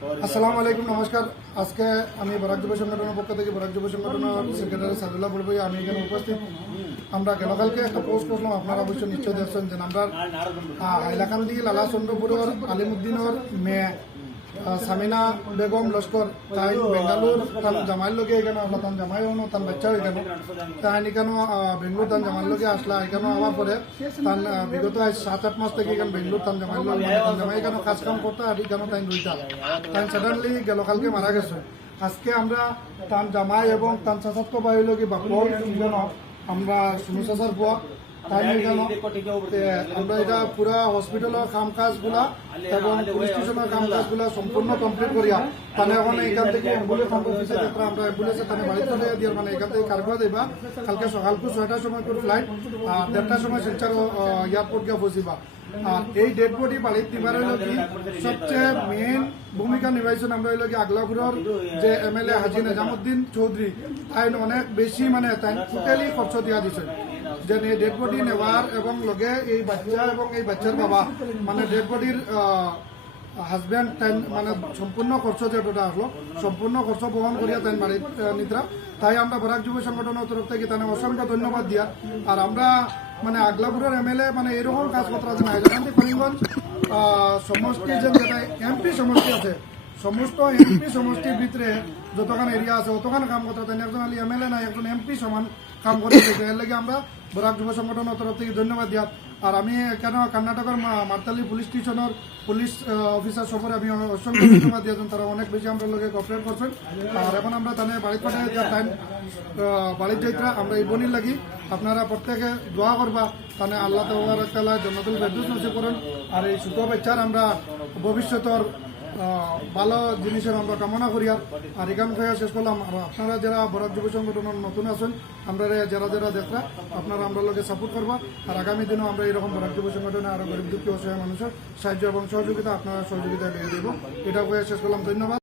আসসালামু আলাইকুম নমস্কার আজকে আমি বরাক যুব সংগঠনের পক্ষ থেকে বরাক যুব সংগঠনের সেক্রেটারি সাদুল্লাহ বলবই আমি এখানে উপস্থিত আমরা গতকালকে একটা পোস্ট করলাম আপনারা অবশ্যই নিশ্চয় দেখছেন যে আমরা হাইলাকান্দি লালা চন্দ্রপুরের আলিমুদ্দিনের মেয়ে আহ, সামিনা বেগম লস্কর তাই বেঙ্গালুর তার জামাইয়ের লগে এখানে আসলা তার জামাই হনো তার বাচ্চাও এখানে তাই এখানে বেঙ্গলোর তার জামাইয়ের লগে আসলা এখানে আবার পরে আহ, বিগত সাত আট মাস থেকে এখানে বেঙ্গলোর তার জামাইয়ের লগে মানে জামাই এখানে কাজ কাম করতে আর এখানে তাই রইতা তাই সাডেনলি গেল কালকে মারা গেছে। আজকে আমরা তার জামাই এবং তার চাচাত্ম ভাই লগে বাপর আমরা সুনু চাচার বুয়া আমরা এটা পুরা হসপিটালের কাম কাজগুলা এবং পুলিশ স্টেশনের কাম কাজগুলা সম্পূর্ণ কমপ্লিট করিয়া তাহলে এখন এখান থেকে অ্যাম্বুলেন্স আমরা অ্যাম্বুলেন্সে তাহলে বাড়িতে দিয়ে দিয়ে মানে এখান থেকে কারগুয়া দেবা কালকে সকালকু ছয়টার সময় করে ফ্লাইট আর দেড়টার সময় শিলচর এয়ারপোর্ট গিয়ে বসিবা আর এই ডেড বডি বাড়ির দিবার সবচেয়ে মেইন ভূমিকা নিভাইছেন আমরা হইল আগলাপুরের যে M L A Haji Nizamuddin Chowdhury তাই অনেক বেশি মানে তাই টোটালি খরচ দিয়া দিছে। যে ডেড বডি নেওয়ার এবং লগে এই বাচ্চা এবং এই বাচ্চার বাবা মানে ডেড বডির হাজব্যান্ড তাই মানে সম্পূর্ণ খরচ যেটা আসলো, সম্পূর্ণ খরচ বহন করিয়া তাই বাড়ির নিদ্রা। তাই আমরা বরাক যুব সংগঠনের তরফ থেকে তাই অসংখ্য ধন্যবাদ দিয়া। আর আমরা মানে আগলাপুরের এম এল এ মানে এরকম কাজ করতে আছে না হাইলাকান্দি, করিমগঞ্জ সমষ্টি যে এমপি সমষ্টি আছে সমস্ত এমপি সমষ্টির ভিতরে যতখান এরিয়া আছে, অতখান কাম করতে তাই একজন আলি এমএলএ না একজন এমপি সমান কাম করে দিতে এর লাগে আমরা বরাক যুব সংগঠনের তরফ থেকে ধন্যবাদ দিয়া। আর আমি কেন কর্ণাটকের মার্তালি পুলিশ স্টেশনের পুলিশ অফিসার সফরে আমি অসংখ্য ধন্যবাদ দিয়েছেন তারা অনেক বেশি আমরা লোকে কপারেট করছেন। আর এখন আমরা তাহলে বাড়ির পাঠাই টাইম বাড়ির যাইত্রা আমরা এই বনির লাগি। আপনারা প্রত্যেকে দোয়া করবা। তাহলে আল্লাহ তালা জন্নতুল বেদুস নসিব করুন। আর এই ছোট বাচ্চার আমরা ভবিষ্যতের ভালো জিনিসের আমরা কামনা করি আর এখান থেকে শেষ করলাম। আর আপনারা যারা বরাক যুব সংগঠনের নতুন আছেন, আমরা যারা যারা দেখরা, আপনারা আমরা লোকে সাপোর্ট করবা। আর আগামী দিনেও আমরা এরকম বরাক যুব সংগঠনে আরও গরিব দুঃখী অসহায় মানুষের সাহায্য এবং সহযোগিতা আপনারা সহযোগিতা দিয়ে দেব এটা শেষ করলাম। ধন্যবাদ।